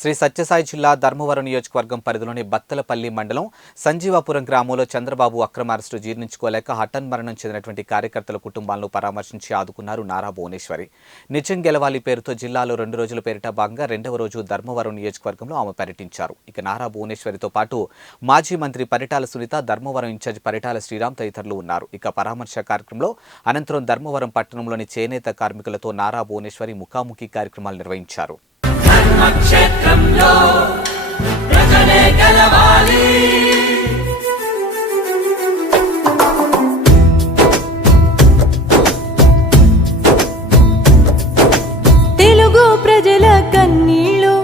శ్రీ సత్యసాయి జిల్లా ధర్మవరం నియోజకవర్గం పరిధిలోని బత్తలపల్లి మండలం సంజీవాపురం గ్రామంలో చంద్రబాబు అక్రమ అరెస్టు జీర్ణించుకోలేక హఠాన్మరణం చెందినటువంటి కార్యకర్తల కుటుంబాలను పరామర్శించి ఆదుకున్నారు నారా భువనేశ్వరి. నిజం గెలవాలి పేరుతో జిల్లాలో 2 రోజుల పేరిట భాగంగా 2వ రోజు ధర్మవరం నియోజకవర్గంలో ఆమె పర్యటించారు. ఇక నారా భువనేశ్వరితో పాటు మాజీ మంత్రి పరిటాల సునీత, ధర్మవరం ఇన్ఛార్జ్ పరిటాల శ్రీరామ్ తదితరులు ఉన్నారు. ఇక పరామర్శ కార్యక్రమంలో అనంతరం ధర్మవరం పట్టణంలోని చేనేత కార్మికులతో నారా భువనేశ్వరి ముఖాముఖి కార్యక్రమాలు నిర్వహించారు. ధర్మక్షేత్రంలో ప్రజలే గెలవాలి. తెలుగు ప్రజల కన్నీళ్ళు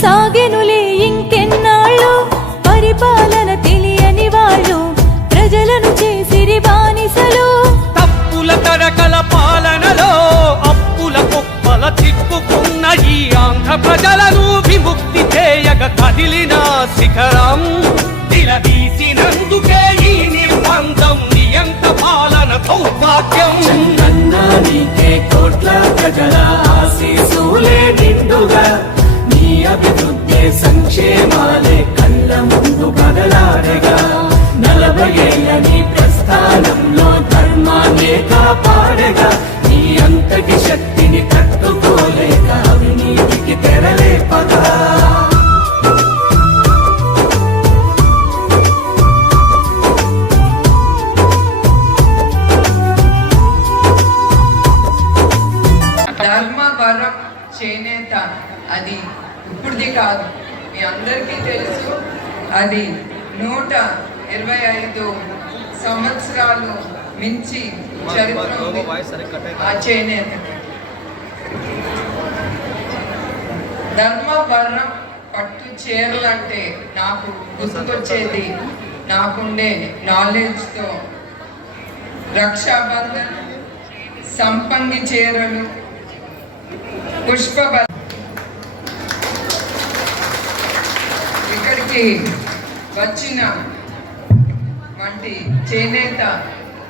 సాగెనులే ఇంకెన్నాళ్ళు, పరిపాలన తెలియని వాళ్ళు ప్రజలను చేసిరి బానిసలు. తప్పుల తరకల పాలనలో అప్పుల కుప్పల చిక్కుకున్న ఈ ఆంధ్ర ప్రజలను విముక్తి చేయగ కదిలిన శిఖరం, నిలదీసినందుకే ఈ నిర్బంధం, నియంత పాలన సౌభాగ్యం. నీకే కోట్ల ప్రజల ఆశీసులే నిండుగా, నీ అభివృద్ధి సంక్షేమాలే కళ్ళ ముందు కదలాడగా, 40 ఏళ్ల నీ ప్రస్థానంలో ధర్మాన్నే కాపాడగా, నీ అంతటి శక్తిని తట్టుకోలేక అవినీతికి తెరలేపగా. ధర్మవరం చేనేత అది ఇప్పుడుది కాదు, మీ అందరికీ తెలుసు. అది 125 సంవత్సరాలు మించి చరిత్ర ఉంది ఆ చేనేత. ధర్మవరం పట్టు చీరలంటే నాకు గుర్తుకొచ్చేది, నాకుండే నాలెడ్జ్తో రక్షాబంధన్, సంపంగి చీరలు, పుష్ప. ఇక్కడికి వచ్చిన వంటి చేనేత